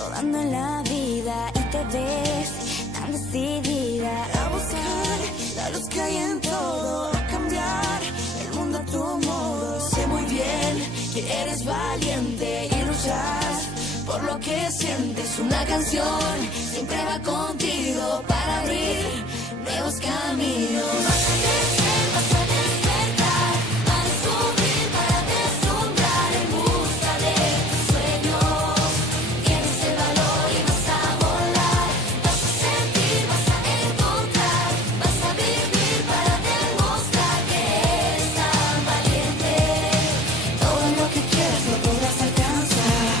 rodando en la vida y te ves tan decidida a buscar la luz que hay en todo, a cambiar el mundo a tu modo. Sé muy bien que eres valiente y luchas por lo que sientes. Una canción siempre va contigo para abrir nuevos caminos. Vas a crecer, vas a despertar, para subir, para deslumbrar en busca de tus sueños. Tienes el valor y vas a volar. Vas a sentir, vas a encontrar, vas a vivir para demostrar que eres tan valiente. Todo lo que quieras lo podrás alcanzar.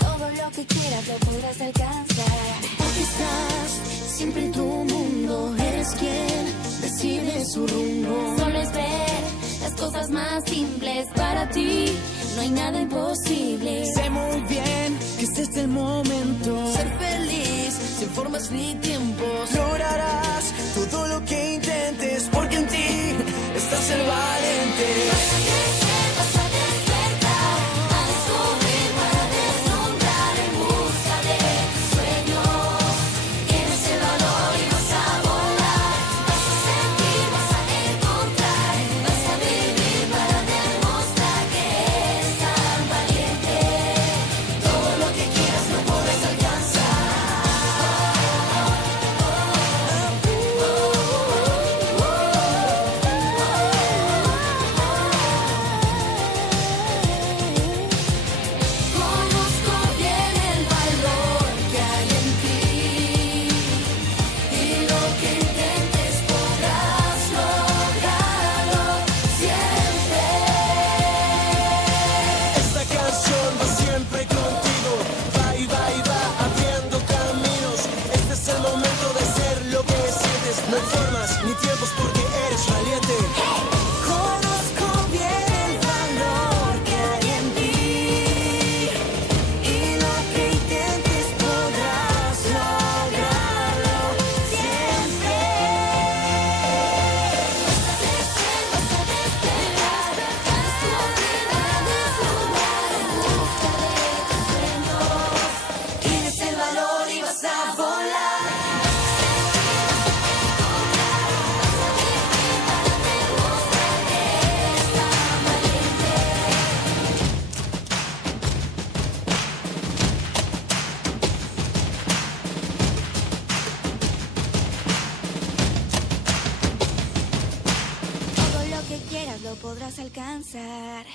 Todo lo que quieras lo podrás alcanzar. Porque estás siempre en tu mundo. Eres quien decide su rumbo. Solo es ver las cosas más simples. Para ti no hay nada imposible. Sé muy bien que este es el momento. Ser feliz sin formas ni tiempos. Lograrás todo lo que intentes, porque en ti estás el valiente. Vas a crecer, vas a despertar, a descubrir para deslumbrar en busca de tus sueños. Tienes el valor y vas a volar. Vas a sentir, vas a encontrar, vas a vivir para demostrar que eres tan valiente. Todo lo que quieras lo podrás alcanzar. Conozco bien el valor que hay en ti y lo que intentes podrás lograrlo siempre. Esta canción va siempre contigo. Va y va y va abriendo caminos. Este es el momento de ser lo que sientes. No hay formas ni tiempos porque eres valiente. Conozco bien el valor que hay en ti y lo que intentes podrás lograrlo siempre. Vas a crecer, vas a despertar, vas a subir, a deslumbrar en busca de tus sueños. Tienes el valor y vas a volar. Todo lo que quieras lo podrás alcanzar.